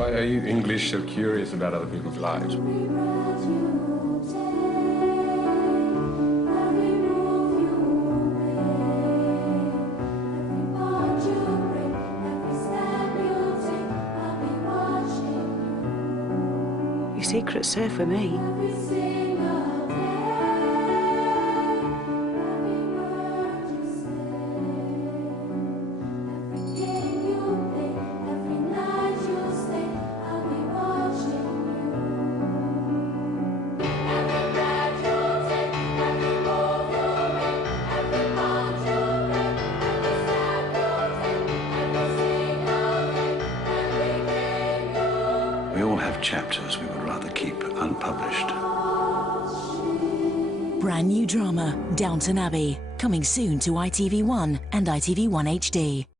Why are you English so curious about other people's lives? Your secret's safe with me. We all have chapters we would rather keep unpublished. Brand new drama, Downton Abbey, coming soon to ITV1 and ITV1 HD.